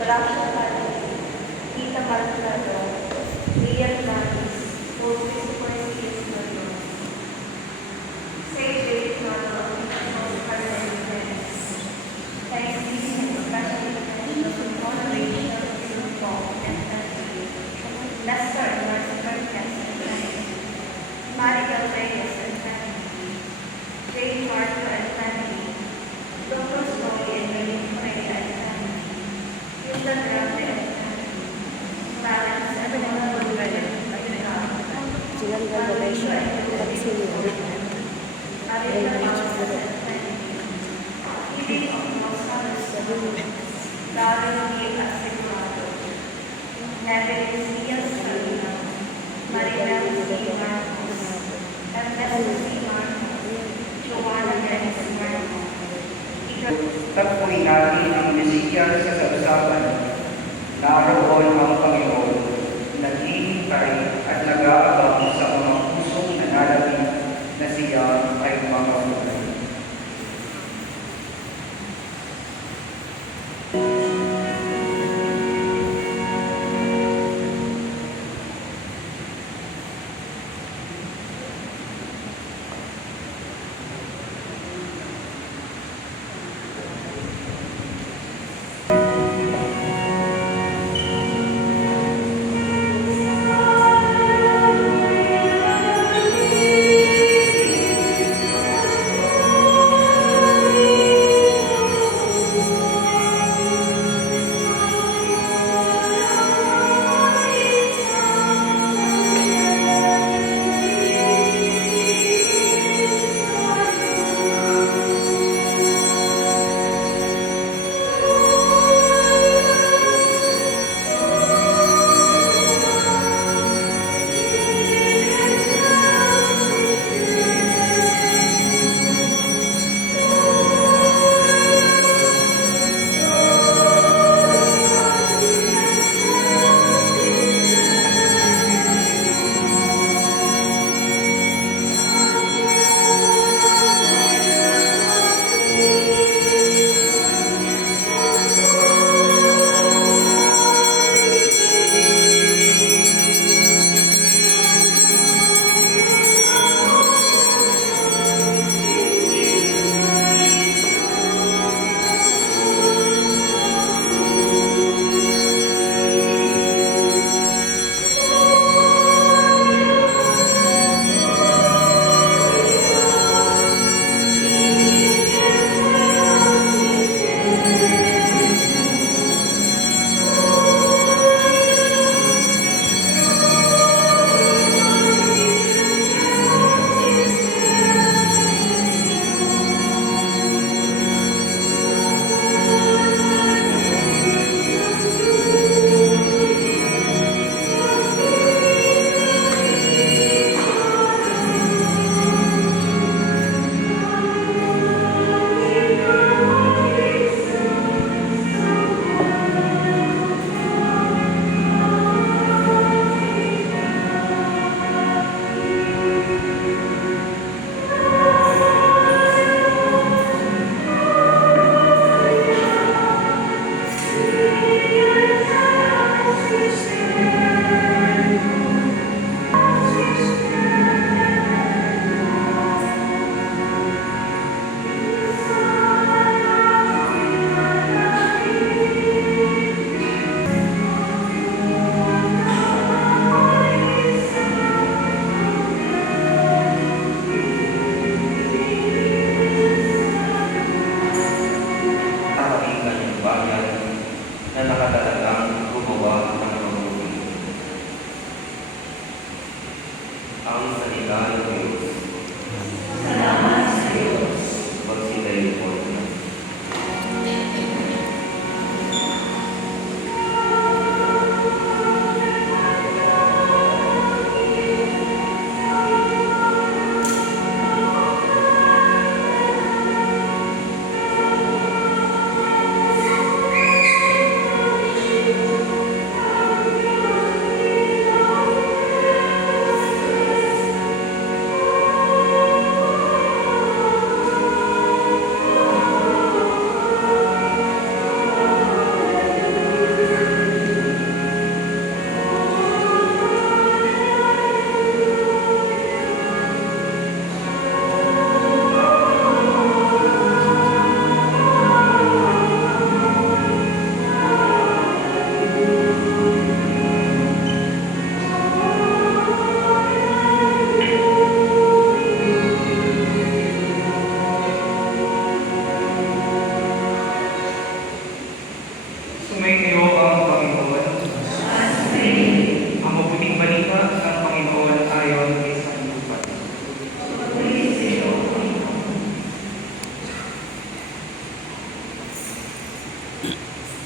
Gracia Padre, Vita Maltrado, Leah Gladys, for Christopher C.S. Mayor. Saint David Mother of National Parliament, Thanksgiving and special events of honoration of St. Paul and Anthony, Lester and Martha Perkins and Frank, Maribel Reyes and family, Jane Martha and family, Dr. Snowy and Lily Freya and family, Hilda Grande and family, Clarence and Mona Lulay and Silang revelation at senior. Arita Moses and family, Healing of Mosca's Darren D. Asigmado, Neville C. Salina, Maribel C. Marcos, Ernesto C. Marcos, Joanna Dennis Marcos, Tagpuin natin ang mesiyan sa salusapan. Naroon ang Panginoon, naghihintay at nag-aabang sa mga pusong nanalangin na siya ay makapulay.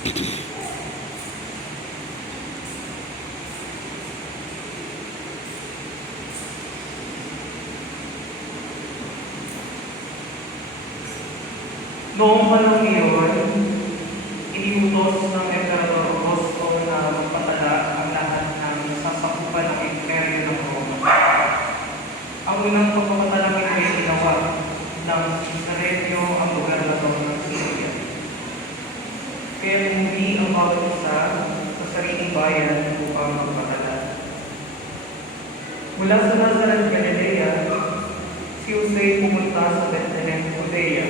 Noong panahon iyon, iniutos ng Emperador Augusto na magpatala ang lahat ng sasakupan ng imperyo ng Roma. Ang unang pagpapatalang ito ay ginawa ng Caesareo ang gobernador ng Syria. Kaya umuwi ang bawat isa sa sariling bayan upang magpatala. Mula sa Nazaret, Galilea, si Jose pumunta sa Bethlehem, Judea,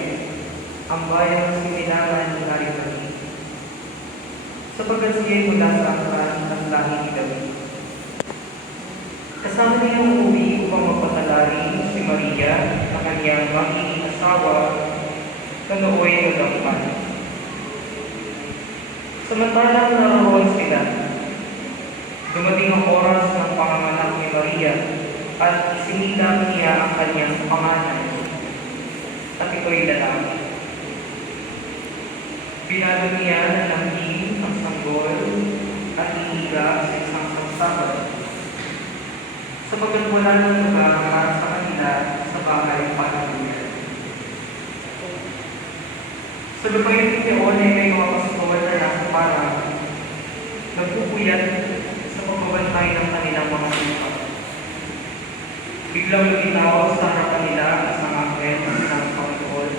ang bayan ng sinilangan ni Ari, sapagkat siya'y mula sa angkan ng lahi ni David. Kasama niya umuwi upang magpatalari si Maria na kanyang magiging asawa na nooy nagangkan. Samantalang naroon sila, dumating ang oras ng panganganak ni Maria at isinilang niya ang kanyang pangalan at ito'y lalaki. Pinalo niya ng lambing ang sanggol at iniga sa isang saksakan, sapagkat wala nang lugar para sa kanila sa bahay panalunan. Sa lupain ni Leon ay may mga pastor na nasa parang nagpupuyat sa pagbabantay ng kanilang mga lupa. Biglang lumitaw sa harapan nila ang isang anghel ng Panginoon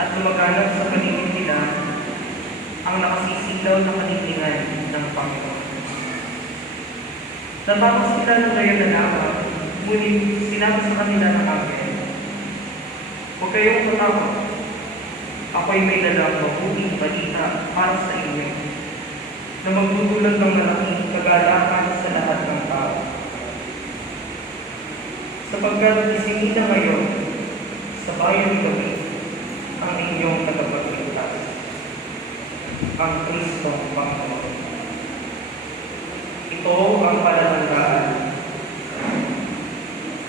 at lumaganap sa paligid nila ang nakasisilaw na kaliglingan ng Panginoon. Nabakas sila ng gayon na lamang, ngunit sinabi sa kanila ng anghel, "Huwag kayong matakot. Ako'y may dalang mabuting balita para sa inyo na magdudulot ng malaking kagalakan sa lahat ng tao. Sapagkat isinila ngayon sa bayan ni David ang inyong tagapagligtas, ang Kristong Panginoon. Ito ang palatandaan.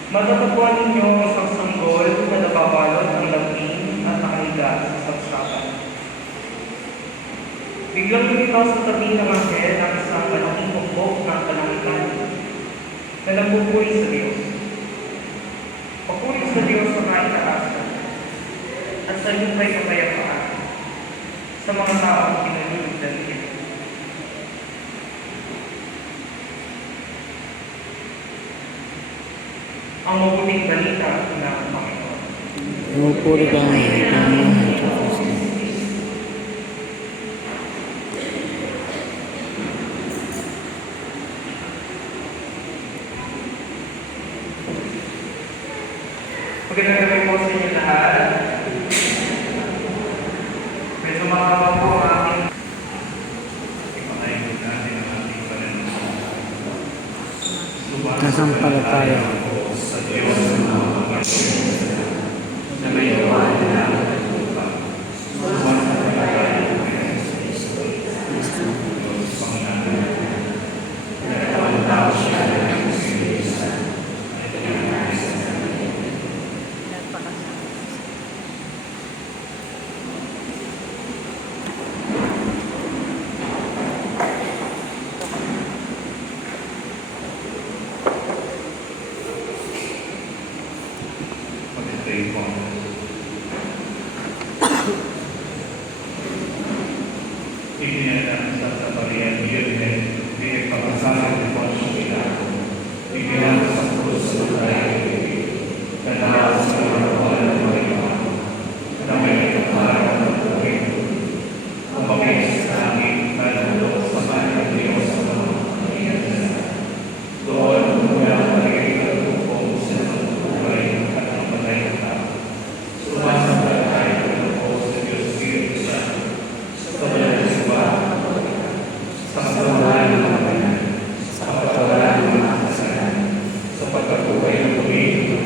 Matatagpuan ninyo ang isang sanggol na nababalot ng lambing at nakahiga sa saksakan." Biglang lumitaw sa tabi ng anghel ang isang malaking bukbok ng kalangitan na nagpupuri sa Diyos. Papuri sa Diyos sa kaitaasan at sa lupay kapayapaan sa mga taong pinalulugdan niya. Ang mabuting balita ng Panginoon. Pumupuri ka nga. Magandang gabi po sa inyo lahat. Medyo mahaba po ang aking ipatayin natin ang ating pananaw. Nasampalataya. Sa Diyos ng mga kapatid na may iwan na nagtupa. Sumasampalataya ng Kristo. Diyos Panginoon. Nagpapataw siya ng Kristo. Ipinadaan sa Maria Virgen, pinagpapasama ng Poncio Pilato, ipinadaan sa krus ng tayo, kanala sa karoon ng mga iwan, na may kaparang ng buhay, umabis sa aking manulog sa bahay ng Diyos sa mga pangyayaran. Doon mula paligid ang tupong sa mga buhay at ang patay ng tao. Sumasampalataya ng po sa Diyos Espiritu Santo, sa paglalaswa, sa pagkawalan ng mga bayan, sa pagkawalan ng mga kasalanan, sa pagkabuhay ng pumili,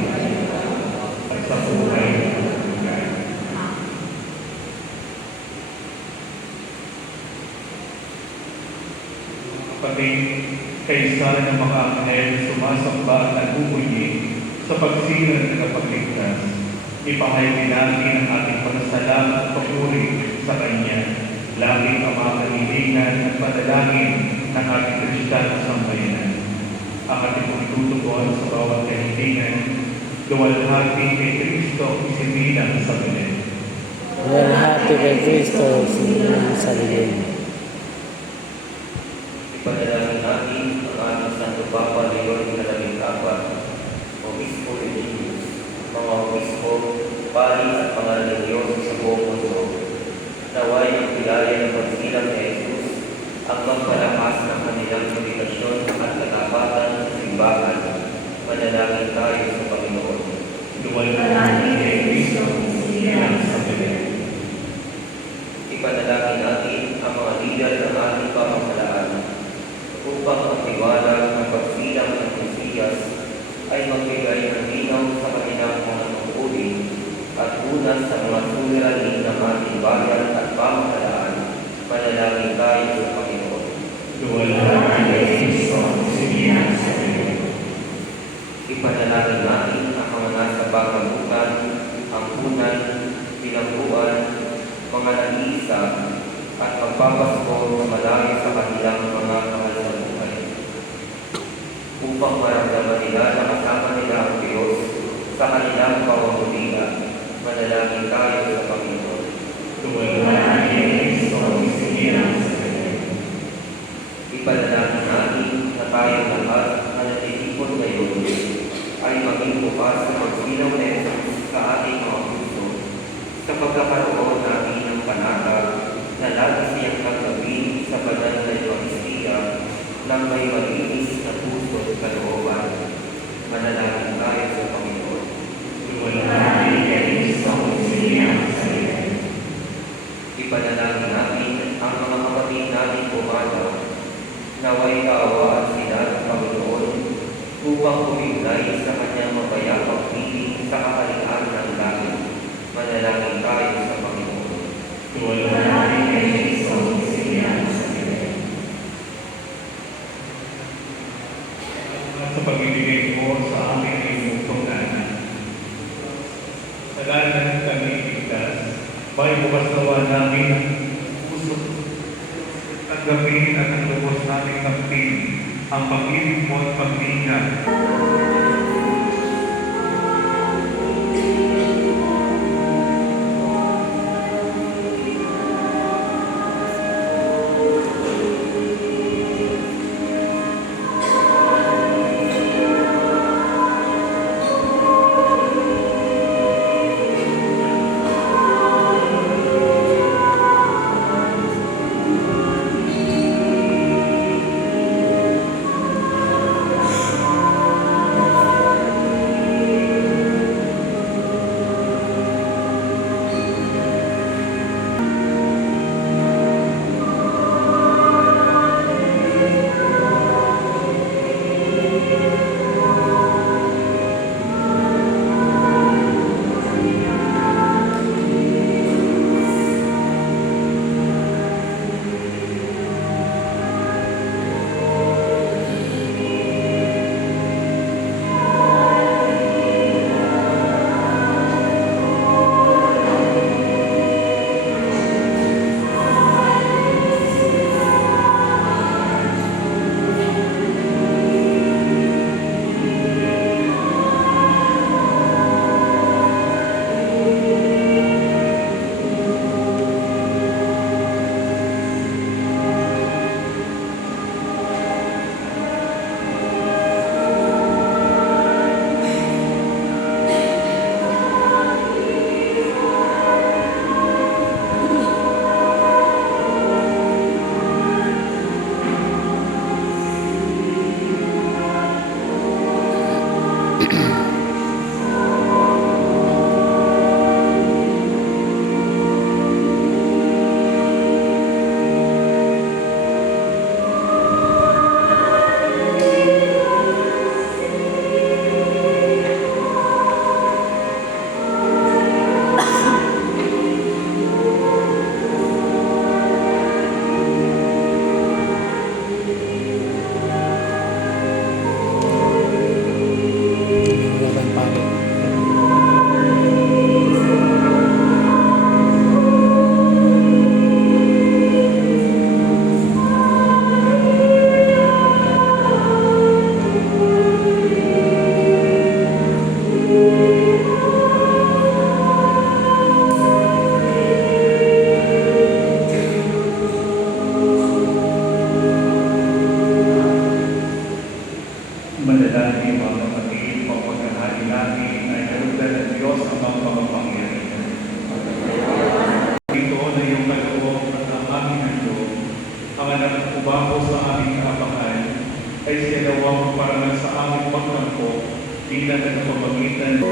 at sa buhay ng pagkakas. Kapatid, kaysa ng mga anghel sumasamba at nagmumuli sa pagsilang ng kapagligtas, ipahayagin natin ang ating pasasalamat at papuri sa Kanya Langit ang mga kanilingan at panalangin ng ating Kristiyano sa sambayanan. Ang ating pong tutubuan sa bawat kanilingan, luwalhati kay Kristo isinilang sa Belen. Luwalhati kay Kristo, sinilang sa Belen. Ipanalangin natin ang aming Santo Papa Leon XIV, Obispo Reginius, mga obispo, pari at mga religyoso sa buong mundo. Naway ang pilaya ng pagsilang ni Jesus ang magpalakas ng kanilang medikasyon at katapatan sa simbahan. Manalangin tayo sa Panginoon. Luwalhati kay Kristo isinilang sa Belen. Ipanalangin natin ang mga lider ng ating pamahalaan upang ang tiwala ng pagsilang ng Mesiyas ay magbigay ng linaw sa kanilang mga tungkulin at unas sa mga suliranin ng ating bayan at pamahalaan. Manalangin tayo sa Panginoon. Luwalhati kay Kristo isinilang sa Belen. Ipanalangin natin ang mga nasa bagamutan, ampunan, pinagbuan, mga nag-iisa, at magpapasko na malayo sa kanilang mga mahal sa buhay. Upang maramdaman nila na kasama nila ang Diyos sa kanilang pamamulila, manalangin tayo sa Panginoon. Luwalhati kay Kristo isinilang sa Belen. Ipanalangin natin na tayong lahat na natitipon ngayon ay maging bukas sa pagsilaw na Jesus sa ating mga puso, sa pagkakaroon natin ng panatag na lagi siyang naglabi sa banal na Eucharistia ng may malinis na puso at kalooban. Manalangin tayo sa Panginoon. Luwalhati kay Kristo isinilang sa Belen. Ipanalangin natin ang mga kapatid natin pumanaw, naway kaawaan sila ng Panginoon upang kumiglay sa kanyang mapayapang piling sa kaharian ng langit. Manalangin tayo sa Panginoon. Luwalhati kay Kristo isinilang sa Belen. Sa pagbibigay mo sa amin ay tungtungan. Sa lahat kami iligtas, may bukas nawa namin ang puso. Tanggapin at ang lubos namin kapatid, ang pag-ibig mo at pag-iingat. mga nag-ubaho sa aming kaabangan, ay siya daw ang paranan sa aming pagkampo bilang nagpapamagitan.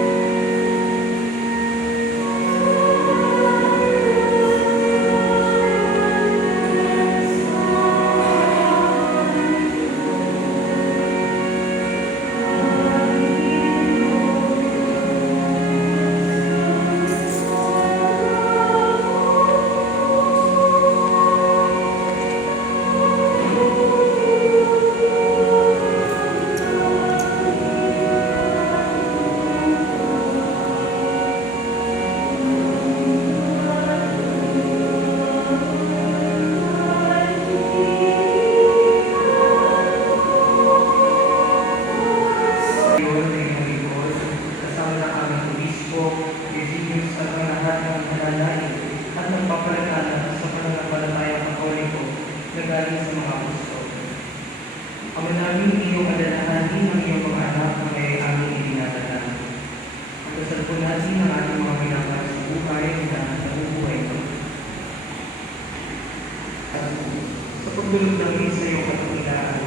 Sa pagdulog namin sa iyong katuwiran,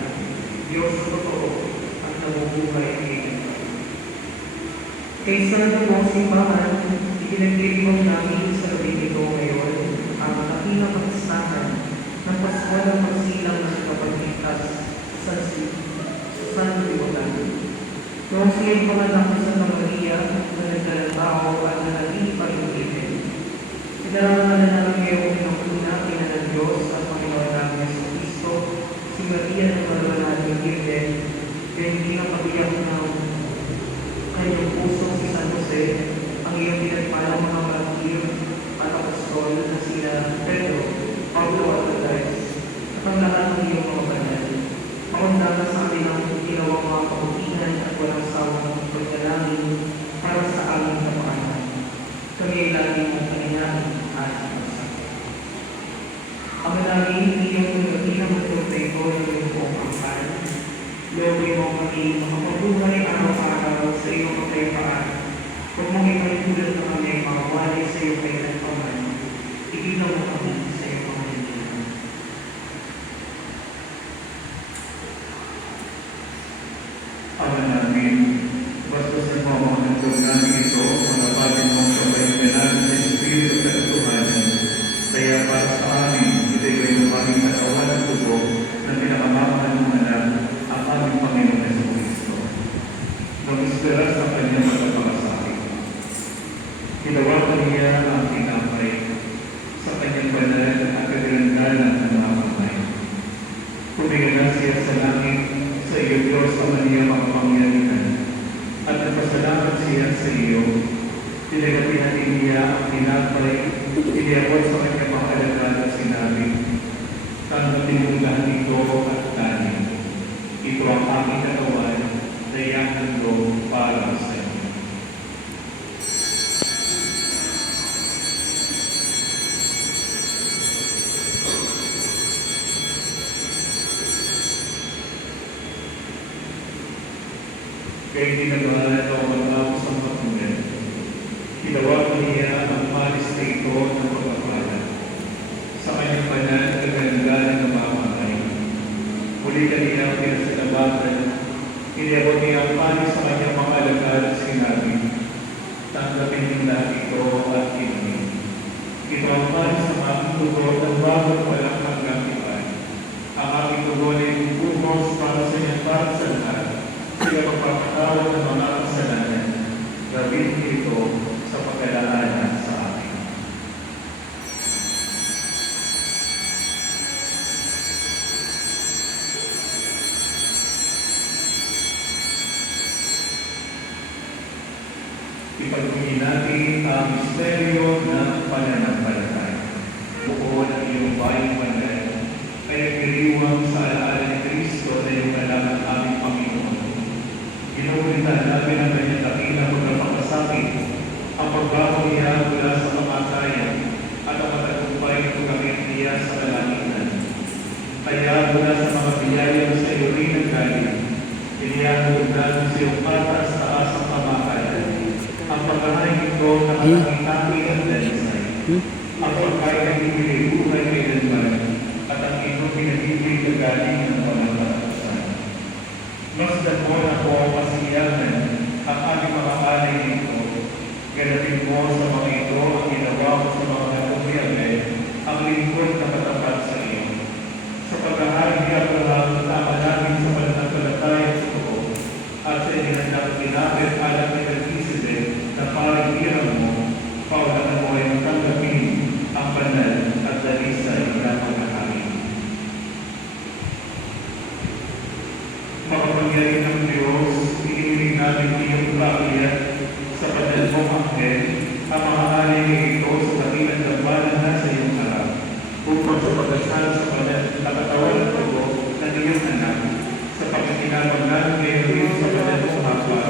Diyos sa totoo at nabubuhay ngayon. Kaysa ng simbahan, ipinagdiriwang namin sa gabi nito ngayon ang dakilang pagsasahan ng Pasko ng pagsilang ng kapagligtas sa San Libutan. Noong siya'y panganak sa Santa Maria na nagkalatao at nanatili pa rin ulitin. Pinarangalan namin ngayong pinagpuna ng Diyos at Panginoon namin Yesu Cristo, si Maria ng Maranatang Virgen, then pinapatiyak ng kanyang puso si San Jose, ang iyong pinagpalang mga martir at apostol na sina Pedro, Pablo at Andres, at ang lahat ng iyong mga banal. Pakundagan sa kanilang ginawang mga kabutihan at walang sawang pagdalangin para sa aming kapakanan. Kami ay lagi mong paninaan at magsakit. Ang managing iyong tunatulang at proteco ng iyong buong angkan, lobby mo kami makapabuhay araw-araw sa iyong kapayapaan. Huwag mong ipalitulan na kami makawali sa iyong kailanpaman. Ibigaw mo kami sa iyong pangalimutan. Ama namin, bastasan mo ang mga nagtog namin ito, manapagin mo sa bayangganan sa Espiritu at Katuhanan. Kaya para sa amin, ito'y kayo ng aming katawan at tubo na pinakamamahan ng anak ang aming Panginoon Yesu Cristo. Mag-ispera sa kanyang pagkapangasabi. Hinawakan niya ang tinapay sa kanyang banal at kagalandanan ng mga kamay. Puminga siya sa langit sa iyo, Diyos, sa kanyang makapangyarihan, at nagpasalamat siya sa iyo. Pinagati natin niya ang tinapay, iniabot sa kanyang mga alagad at sinabi, tanggapin mo lahat ito at kanin. Ito ang aming katawan na iyahandog para sa iyo. Kaya ginagawa ito ang matapos ang patunan. Hinawakan niya ang malis na ito ng pagpapala. Sa kanyang banal at kagalandanan ng mga kamay. Muli kanina ang pinasalabatan, iniabot niya ang malis sa kanyang mga alagad at sinabi, tanggapin niyo lahat ito at kinin. Ito ang malis sa mga tugo ng bago palang hanggang iban. Ang aming tugo na ibubuhos para sa inyong para sa lahat. Sila magpapatawad ng mga kasalanan, gawin ito sa pagkalaanan sa amin. Ipagpuni natin ang misteryo ng pananampalataya. Buo ng iyong bayang banal ay nagdiriwang sa alaala ni Cristo na iyong alam ng aming Panginoon. Ginuulitan natin ang kanyang dakilang pagkapakasakit, ang pagbago niya mula sa kamatayan, at ang matagumpay na pagkamit niya sa kalangitan. Kaya mula sa mga biyayang sa iyo rin ang galing, inihahandog natin sa iyong patas taas ang kamakalan. Ang pagkahain ito na katangi-tangi ang dalisay. Ang pagkain ay ibinay buhay kay Danban, at ang ang inyong pinagiging gagaling ng walang katapusan. Mas dako na po ang kasiyahan ang aming mga alay nito. Ganapin mo sa mga ito ang ginawa mo sa mga nagkumiyabe, ang lingkod na katapat sa iyo. Sa paghahari ni Abraham, tama namin sa pananampalatayang totoo, at sa inihanda ginapit alam ni Melchizedek na paligiran mo, paunahan mo ay matanggapin ang banal at dalisay na pagkakain. Makapangyari ng Diyos, inihiling namin iyong kakiyan sa banal mong anghel, ang mga alay ni ito sa kanilang gambalan na sa iyong harap, upang sa pagkasal sa banal na katawan ng tubo ng iyong anak, sa pagkakinabang namin ngayon rin sa banal mong hapa,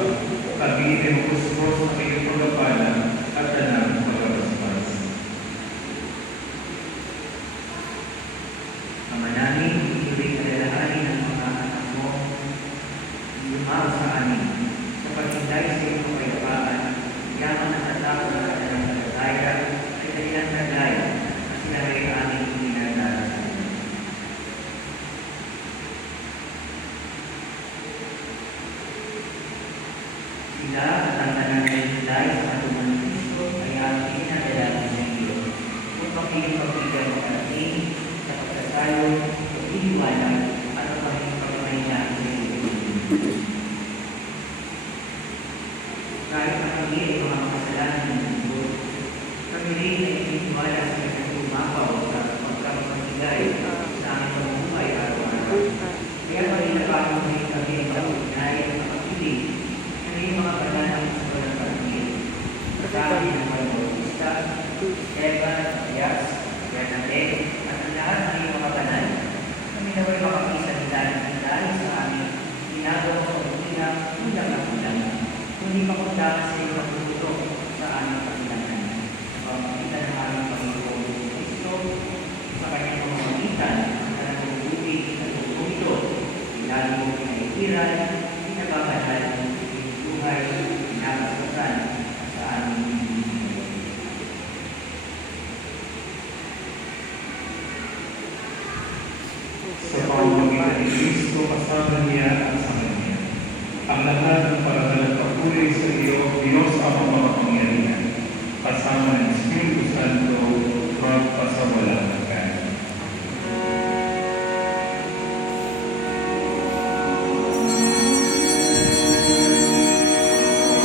sabihin mo kuskus ang iyong pagkapalan at tanang pagkabasbas. Ama namin, ituloy kalalahanin ang mga anak mo, lumaw sa amin, sa paghintay sa iyong kapayapaan, yaman at tatapos na kanilang kalagayan, ay kanilang nagay, na sila ay aming pinagdarasan. Sila at ang nananahintay sa katungan ni Kristo ay aming pinagdarasan sa iyo. Kung pakipagpigyan mo karating sa pagkasalo, pag-iiwanan, at ang pagpapahinahan sa iyo. Kahit na kami ay mga makasalanan ng mundo, kami rin ay iniwala sa kanyang tumapaw sa pagkakapagigay sa aming pamumuhay araw-araw. Kaya pa rin napapagay kami ang pag-ugnay at makapiling na may mga banal sa walang karamihan. Sabi ng mga Bautista, Esteban, Arias, Bernadette, at ang lahat ng iyong mga banal, kami naway makapisalita ng dahil sa aming ginagawa sa pagkilang kulang na kulang, kundi makundangan sa iyong pagtutulong sa aming kakilangan. Pamamagitan ng aming Panginoon Kristo, sa kanyang pamamagitan, na nagbubuti at bubunito, ilalo mo pinaikiran, pinababanal, buhay, pinabasbasan sa aming Sa pamamagitan ni Kristo, kasama niya at sa Kanya. Ang lahat ng parangal at papuri sa iyo, Diyos ang makapangyarihan, kasama ng Espiritu Santo, magpasawalang hanggan.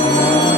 Amen.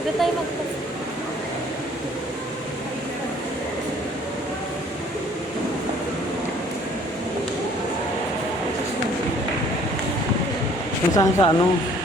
Dito tayo magpas. Kung saan sa ano?